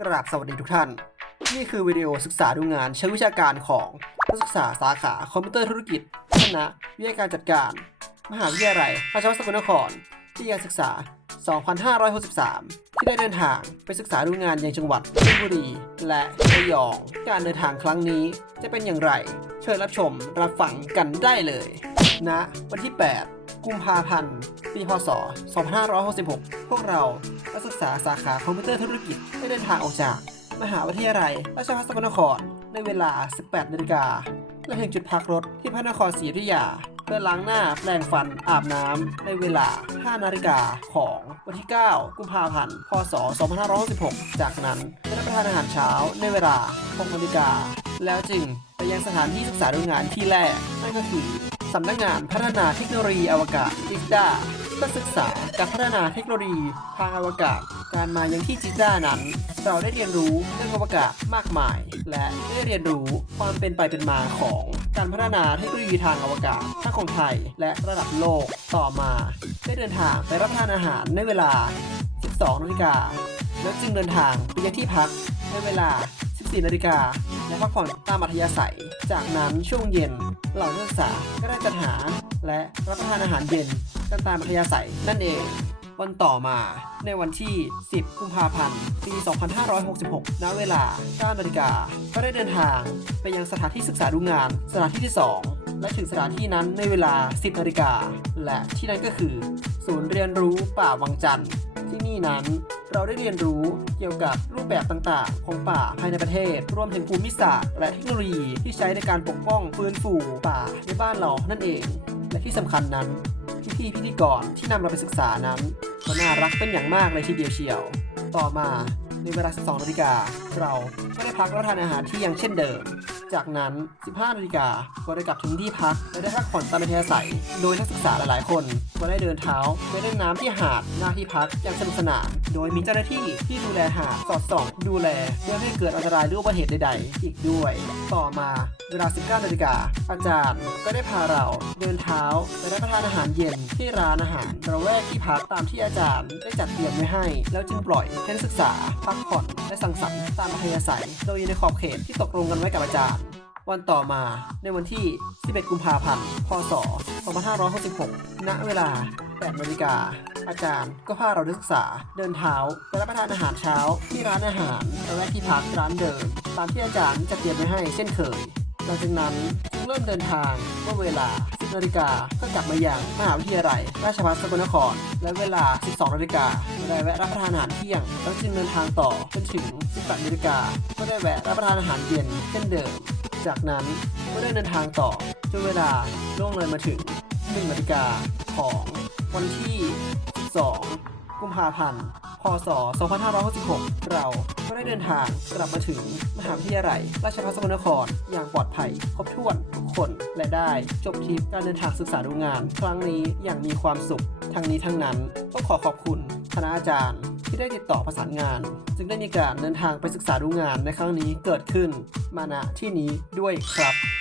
กราบสวัสดีทุกท่าน นี่คือวิดีโอศึกษาดูงานเชิงวิชาการของนักศึกษาสาขาคอมพิวเตอร์ธุรกิจคณะวิทยาการจัดการ มหาวิทยาลัยราชภัฏสกลนครที่การศึกษา 2563 ที่ได้เดินทางไปศึกษาดูงานยังจังหวัดชรบุรี และระยอง การเดินทางครั้งนี้จะเป็นอย่างไร เชิญรับชมรับฟังกันได้เลยณนะวันที่ 8 กุมภาพันธ์ ปี พศ 2566 พวกเรานักศึกษาสาขาคอมพิวเตอร์ธุรกิจได้เดินทางออกจาก มหาวิทยาลัยราชภัฏสกลนคร ในเวลา 18 นาฬิกา และถึงจุดพักรถที่พระนครศรีอยุธยา เพื่อล้างหน้าแปรงฟันอาบน้ำในเวลา 5 นาฬิกาของวันที่ 9 กุมภาพันธ์ พศ 2566 จากนั้นได้รับประทานอาหารเช้าในเวลา 6 นาฬิกา แล้วจึงไปยังสถานที่ศึกษาดูงานที่แรกนั่นก็คือ สำนักงานพัฒนาเทคโนโลยีอวกาศจิด้าเพื่อศึกษาการพัฒนาเทคโนโลยีทางอวกาศ การมายังที่จิด้านั้น เราได้เรียนรู้เรื่องอวกาศมากมาย และได้เรียนรู้ความเป็นไปเป็นมาของการพัฒนาเทคโนโลยีทางอวกาศทั้งของไทยและระดับโลกต่อมา ได้เดินทางไปรับประทานอาหารในเวลา 12นาฬิกาแล้วจึงเดินทางไปยังที่พักในเวลา 14นาฬิกา และพักผ่อนตามอัธยาศัย จากนั้นช่วงเย็นเหล่านักศึกษาก็ได้จัดหา และรับประทานอาหารเย็นกันตามอัธยาศัยนั่นเอง วันต่อมาในวันที่ 10 กุมภาพันธ์ ปี 2566 ณ เวลา9นาฬิกา ก็ได้เดินทางไปยังสถานที่ศึกษาดูงาน สถานที่ที่ 2 และถึงสถานที่นั้นในเวลา 10 นาฬิกา และที่นั่นก็คือ ศูนย์เรียนรู้ป่าวังจันทร์ที่นี่นั้น เราได้เรียนรู้เกี่ยวกับรูปแบบต่างๆ ของป่าภายในประเทศ รวมถึงภูมิศาสตร์และเทคโนโลยีที่ใช้ในการปกป้องฟื้นฟูป่าในบ้านเรานั่นเอง และที่สำคัญนั้นพี่ๆพิธีกรที่นำเราไปศึกษานั้นก็น่ารักเป็นอย่างมากเลยทีเดียวเชียว ต่อมาในเวลา 12นาฬิกาเราก็ได้พักรับประทานอาหารที่ยังเช่นเดิม จากนั้น 15นาฬิกาก็ได้กลับถึงที่พักและได้พักผ่อนตามอัธยาศัย โดยนักศึกษาหลายๆ คน ก็ได้เดินเท้าไปเล่นน้ำที่หาดหน้าที่พักอย่างสนุกสนาน โดยมีเจ้าหน้าที่ที่ดูแลหาดสอดส่อง ดูแลเพื่อไม่ให้เกิดอันตรายหรืออุบัติเหตุใด ๆ อีกด้วย ต่อมาเวลา 19นาฬิกาอาจารย์ก็ได้พาเราเดินเท้าไปรับประทานอาหารเย็นที่ร้านอาหารระแวกที่พักตามที่อาจารย์ได้จัดเตรียมไว้ให้ แล้วจึงปล่อยให้นักศึกษาพักผ่อนและสังสรรค์ตามอัธยาศัย โดยอยู่ในขอบเขตที่ตกลงกันไว้กับอาจารย์ วันต่อมาในวันที่ 11 กุมภาพันธ์ พศ 2566 ณ เวลา 8นาฬิกา อาจารย์ก็พาเรานักศึกษาเดินเท้าไปรับประทานอาหารเช้า ที่ร้านอาหารและแวะที่พักร้านเดิม ตามที่อาจารย์จัดเตรียมไว้ให้เช่นเคย หลังจากนั้นจึงเริ่มเดินทางเมื่อเวลา 10นาฬิกาก็กลับมาอยังมหาวิทยาลัยราชภัฏสกลนคร และเวลา 12นาฬิกาก็ได้แวะรับประทานอาหารเที่ยง แล้วจึงเดินทางต่อจนถึง 18นาฬิกาก็ได้แวะรับประทานอาหารเย็นเช่นเดิม จากนั้นก็ได้เดินทางต่อจนเวลาล่วงเลยมาถึง1นาฬิกาของวันที่ 12 กุมภาพันธ์ พศ 2566 เราก็ได้เดินทางกลับมาถึงมหาวิทยาลัยราชภัฏสกลนครอย่างปลอดภัย ครบถ้วนทุกคนและได้จบทริปการเดินทางศึกษาดูงาน ครั้งนี้อย่างมีความสุข ทั้งนี้ทั้งนั้นต้องขอขอบคุณคณะอาจารย์ ที่ได้ติดต่อประสานงาน จึงได้มีการเดินทางไปศึกษาดูงานในครั้งนี้เกิดขึ้นมาณที่นี้ด้วยครับ